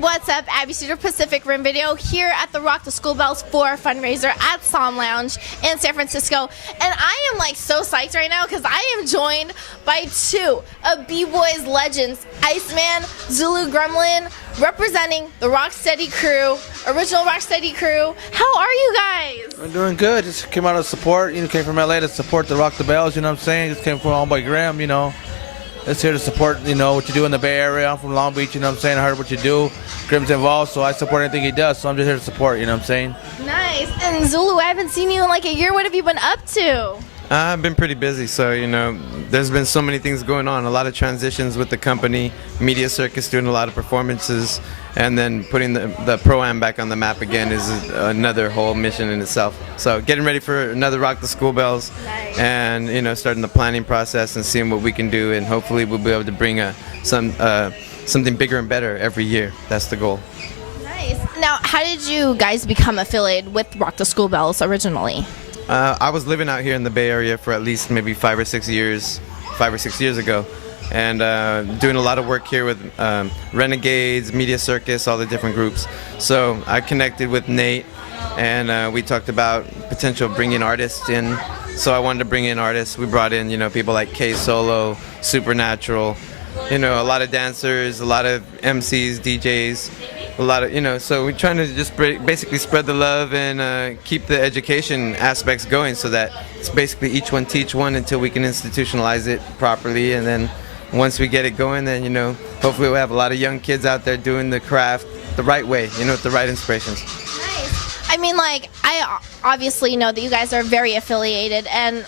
What's up, Abbie Isidro Pacific Rim video here at the Rock the School Bells 4 fundraiser at Som Lounge in San Francisco. And I am like so psyched right now because I am joined by two of B-Boy's legends, Iceman, Zulu Gremlin, representing the Rocksteady crew, original Rocksteady crew. How are you guys? We're doing good. Just came out to support, came from LA to support the Rock the Bells, you know what I'm saying? Just came from all by Graham, It's here to support, what you do in the Bay Area. I'm from Long Beach, you know what I'm saying? I heard what you do. Grim's involved, so I support anything he does, so I'm just here to support, you know what I'm saying? Nice. And Zulu, I haven't seen you in like a year. What have you been up to? I've been pretty busy, so, there's been so many things going on. A lot of transitions with the company, Media Circus doing a lot of performances, and then putting the Pro-Am back on the map again is another whole mission in itself. So getting ready for another Rock the School Bells, nice. And, starting the planning process and seeing what we can do, and hopefully we'll be able to bring something bigger and better every year. That's the goal. Nice. Now, how did you guys become affiliated with Rock the School Bells originally? I was living out here in the Bay Area for at least maybe 5 or 6 years ago, and doing a lot of work here with Renegades, Media Circus, all the different groups. So I connected with Nate, and we talked about potential bringing artists in. So I wanted to bring in artists. We brought in, people like K Solo, Supernatural, a lot of dancers, a lot of MCs, DJs. A lot of, so we're trying to just basically spread the love and keep the education aspects going, so that it's basically each one teach one until we can institutionalize it properly. And then once we get it going, then, hopefully we'll have a lot of young kids out there doing the craft the right way, with the right inspirations. I mean, I obviously know that you guys are very affiliated, and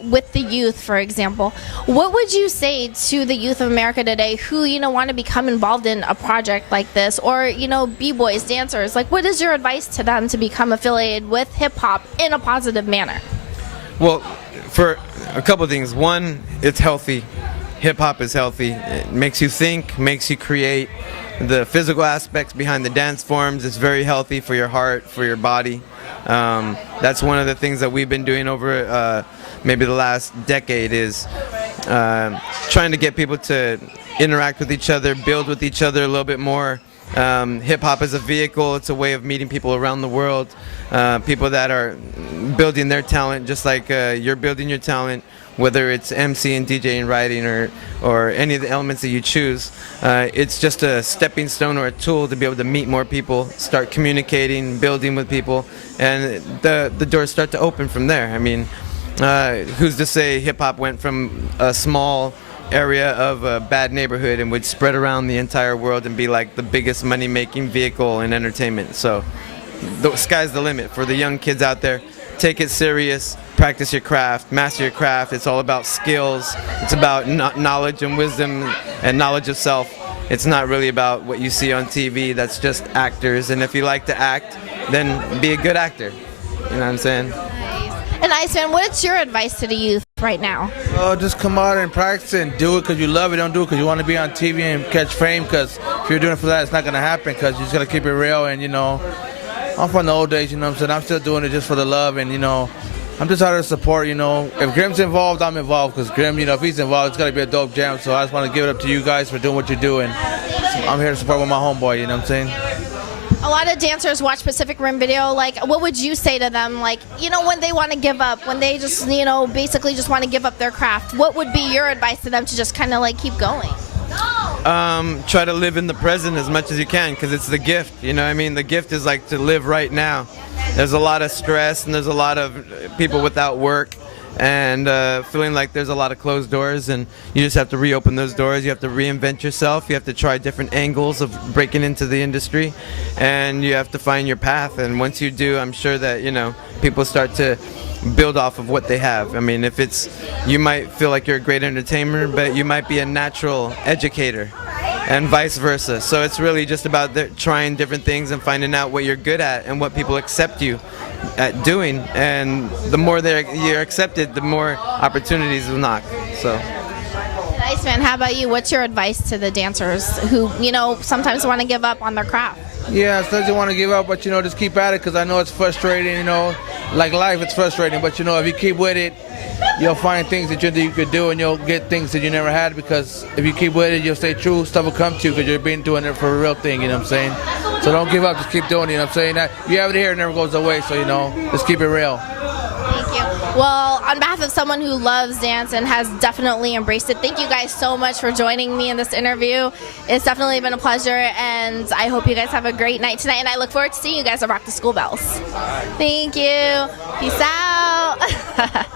with the youth, for example, what would you say to the youth of America today who, want to become involved in a project like this, or, B-boys, dancers? What is your advice to them to become affiliated with hip-hop in a positive manner? Well, for a couple of things. One, it's healthy. Hip-hop is healthy. It makes you think, makes you create. The physical aspects behind the dance forms is very healthy for your heart, for your body. That's one of the things that we've been doing over maybe the last decade, is trying to get people to interact with each other, build with each other a little bit more. Hip-hop is a vehicle. It's a way of meeting people around the world, people that are building their talent just like you're building your talent, whether it's MCing, DJing, writing, or any of the elements that you choose. It's just a stepping stone or a tool to be able to meet more people, start communicating, building with people, and the doors start to open from there. I mean, who's to say hip-hop went from a small area of a bad neighborhood and would spread around the entire world and be like the biggest money-making vehicle in entertainment. So the sky's the limit for the young kids out there. Take it serious, practice your craft, master your craft. It's all about skills. It's about knowledge and wisdom and knowledge of self. It's not really about what you see on TV. That's just actors. And if you like to act, then be a good actor. You know what I'm saying? And Iceman, what's your advice to the youth right now? Oh, just come out and practice and do it because you love it. Don't do it because you want to be on TV and catch fame, because if you're doing it for that, it's not going to happen, because you just got to keep it real. And, you know, I'm from the old days, you know what I'm saying? I'm still doing it just for the love, and, you know, I'm just out to support, you know. If Grim's involved, I'm involved, because Grim, you know, if he's involved, it's got to be a dope jam. So I just want to give it up to you guys for doing what you're doing. I'm here to support with my homeboy, you know what I'm saying? A lot of dancers watch Pacific Rim video. Like, what would you say to them? Like, you know, when they want to give up, when they just, you know, basically just want to give up their craft, what would be your advice to them to just kind of like keep going? Try to live in the present as much as you can, because it's the gift. You know what I mean? The gift is like to live right now. There's a lot of stress and there's a lot of people without work and feeling like there's a lot of closed doors, and you just have to reopen those doors. You have to reinvent yourself. You have to try different angles of breaking into the industry, and you have to find your path. And once you do, I'm sure that, you know, people start to build off of what they have. I mean, if it's, you might feel like you're a great entertainer, but you might be a natural educator, and vice versa. So it's really just about trying different things and finding out what you're good at and what people accept you at doing. And the more you're accepted, the more opportunities will knock. So. Iceman, how about you? What's your advice to the dancers who, you know, sometimes want to give up on their craft? Yeah, sometimes you want to give up, but, you know, just keep at it, because I know it's frustrating, you know. Like life, it's frustrating, but, you know, if you keep with it, you'll find things that you could do, and you'll get things that you never had, because if you keep with it, you'll stay true, stuff will come to you, because you've been doing it for a real thing, you know what I'm saying? So don't give up, just keep doing it, you know what I'm saying? That you have it here, it never goes away, so, you know, just keep it real. Thank you. Well, on behalf of someone who loves dance and has definitely embraced it, thank you guys so much for joining me in this interview. It's definitely been a pleasure, and I hope you guys have a great night tonight, and I look forward to seeing you guys at Rock the School Bells. Thank you. Peace out.